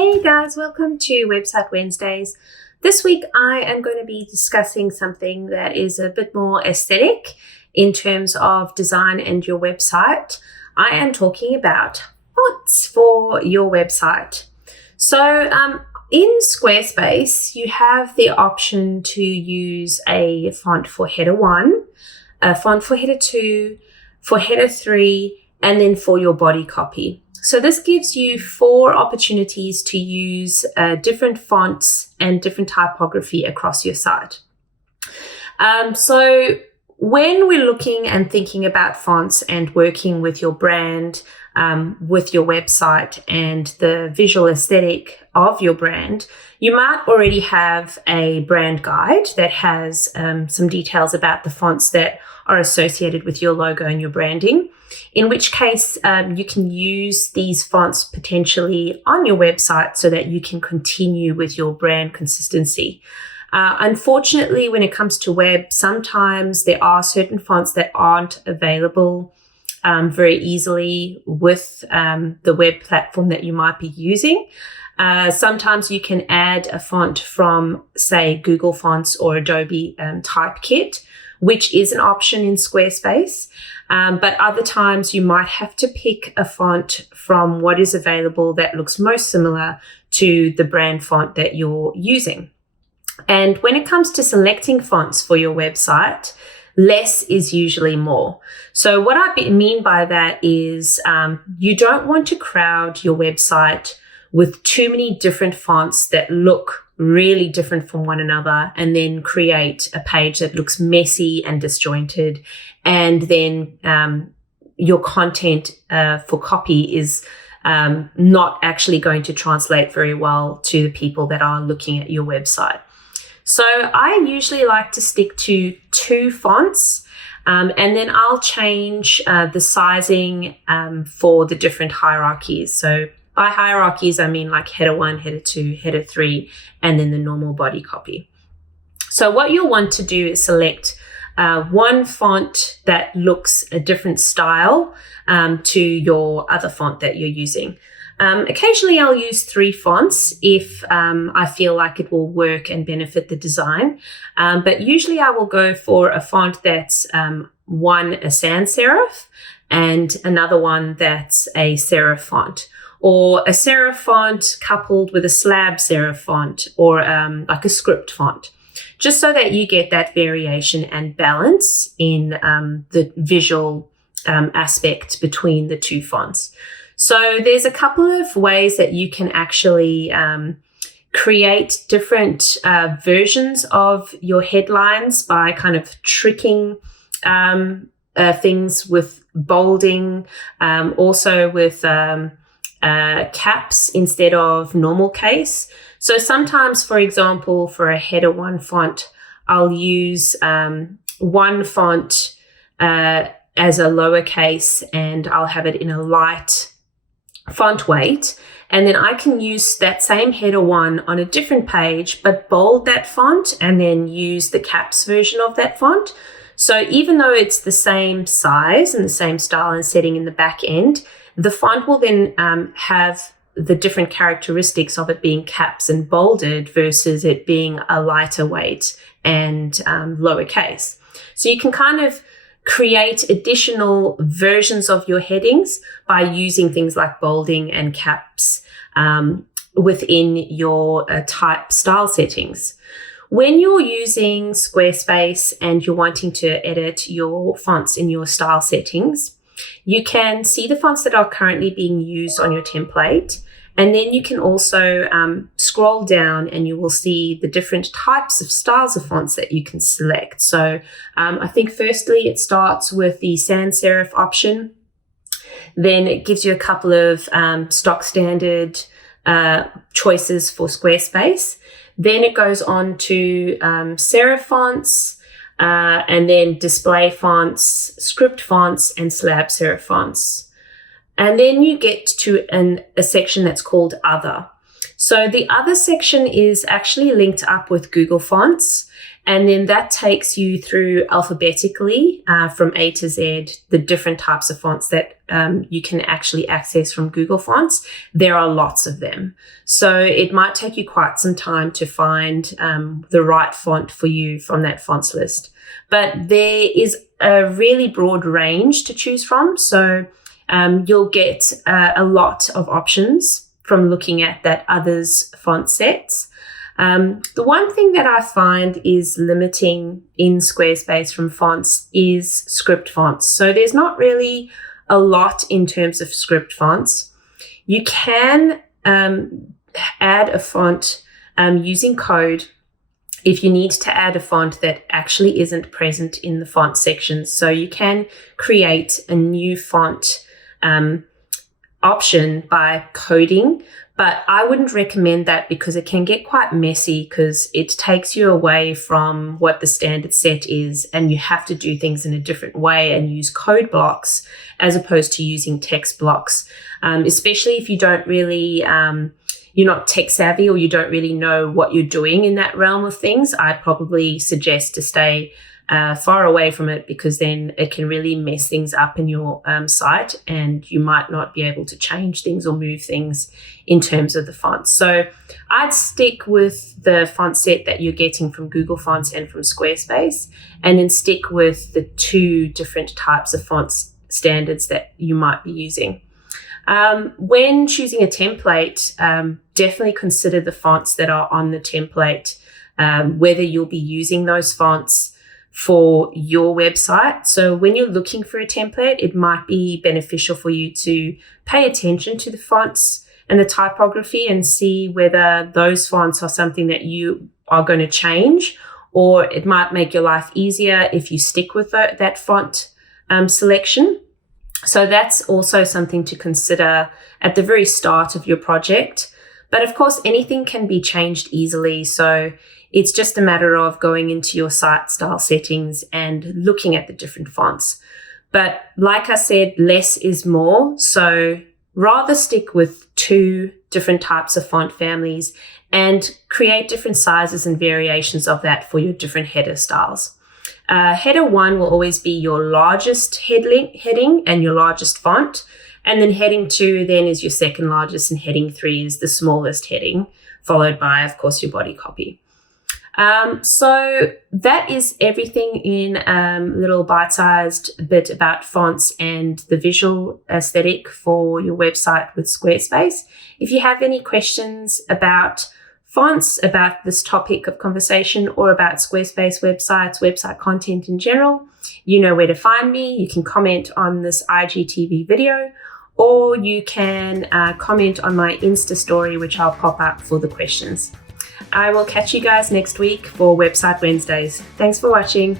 Hey guys, welcome to Website Wednesdays. This week I am going to be discussing something that is a bit more aesthetic in terms of design and your website. I am talking about fonts for your website. So in Squarespace, you have the option to use a font for header 1, a font for header 2, for header 3, and then for your body copy. So this gives you 4 opportunities to use different fonts and different typography across your site. So when we're looking and thinking about fonts and working with your brand, with your website and the visual aesthetic of your brand, you might already have a brand guide that has some details about the fonts that are associated with your logo and your branding, in which case you can use these fonts potentially on your website so that you can continue with your brand consistency. Unfortunately, when it comes to web, sometimes there are certain fonts that aren't available very easily with the web platform that you might be using. Sometimes you can add a font from, say, Google Fonts or Adobe Typekit, which is an option in Squarespace. But other times you might have to pick a font from what is available that looks most similar to the brand font that you're using. And when it comes to selecting fonts for your website, less is usually more. So what I mean by that is you don't want to crowd your website with too many different fonts that look really different from one another and then create a page that looks messy and disjointed. And then your content for copy is not actually going to translate very well to the people that are looking at your website. So I usually like to stick to 2 fonts and then I'll change the sizing for the different hierarchies. So by hierarchies, I mean like header 1, header 2, header 3, and then the normal body copy. So what you'll want to do is select one font that looks a different style to your other font that you're using. Occasionally I'll use 3 fonts if I feel like it will work and benefit the design. But usually I will go for a font that's one a sans serif and another one that's a serif font, or a serif font coupled with a slab serif font, or like a script font, just so that you get that variation and balance in the visual aspect between the 2 fonts. So there's a couple of ways that you can actually create different versions of your headlines by kind of tricking things with bolding, also with caps instead of normal case. So sometimes, for example, for a header 1 font, I'll use one font as a lowercase and I'll have it in a light font weight, and then I can use that same header 1 on a different page but bold that font and then use the caps version of that font. So even though it's the same size and the same style and setting in the back end, the font will then have the different characteristics of it being caps and bolded versus it being a lighter weight and lowercase. So you can kind of create additional versions of your headings by using things like bolding and caps within your type style settings. When you're using Squarespace and you're wanting to edit your fonts in your style settings, you can see the fonts that are currently being used on your template. And then you can also scroll down and you will see the different types of styles of fonts that you can select. So I think firstly it starts with the sans serif option. Then it gives you a couple of stock standard choices for Squarespace. Then it goes on to serif fonts, and then display fonts, script fonts, and slab serif fonts. And then you get to a section that's called Other. So the Other section is actually linked up with Google Fonts, And then that takes you through alphabetically from A to Z, the different types of fonts that you can actually access from Google Fonts. There are lots of them. So it might take you quite some time to find the right font for you from that fonts list. But there is a really broad range to choose from. So you'll get a lot of options from looking at that others font sets. The one thing that I find is limiting in Squarespace from fonts is script fonts. So there's not really a lot in terms of script fonts. You can add a font using code if you need to add a font that actually isn't present in the font section. So you can create a new font option by coding, but I wouldn't recommend that because it can get quite messy because it takes you away from what the standard set is, and you have to do things in a different way and use code blocks as opposed to using text blocks, especially if you don't really you're not tech savvy or you don't really know what you're doing in that realm of things. I probably suggest to stay far away from it, because then it can really mess things up in your site, and you might not be able to change things or move things in terms of the fonts. So I'd stick with the font set that you're getting from Google Fonts and from Squarespace, and then stick with the two different types of fonts standards that you might be using. When choosing a template, definitely consider the fonts that are on the template, whether you'll be using those fonts for your website. So when you're looking for a template, it might be beneficial for you to pay attention to the fonts and the typography and see whether those fonts are something that you are going to change, or it might make your life easier if you stick with that font selection. So that's also something to consider at the very start of your project. But of course, anything can be changed easily. So it's just a matter of going into your site style settings and looking at the different fonts. But like I said, less is more. So rather stick with two different types of font families and create different sizes and variations of that for your different header styles. Header 1 will always be your largest heading and your largest font. And then heading 2 then is your second largest, and heading 3 is the smallest heading, followed by, of course, your body copy. So that is everything in a little bite-sized bit about fonts and the visual aesthetic for your website with Squarespace. If you have any questions about fonts, about this topic of conversation, or about Squarespace websites, website content in general, you know where to find me. You can comment on this IGTV video, or you can comment on my Insta story, which I'll pop up for the questions. I will catch you guys next week for Website Wednesdays. Thanks for watching.